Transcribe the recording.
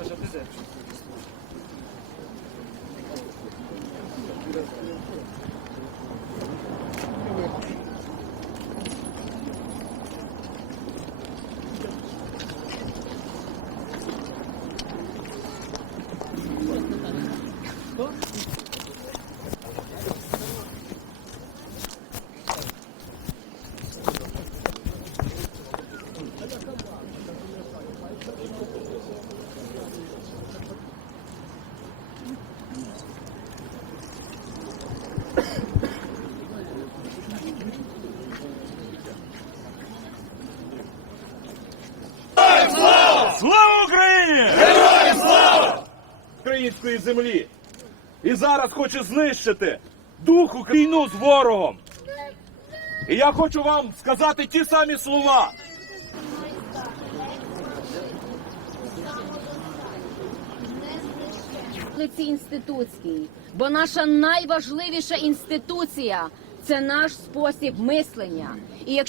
Arkadaşlar bize. Biraz Слава Україні! Героям слава! Української землі! І зараз хочу знищити дух Україну з ворогом. І я хочу вам сказати ті самі слова. Ці інституції, бо наша найважливіша інституція це наш спосіб мислення. І якщо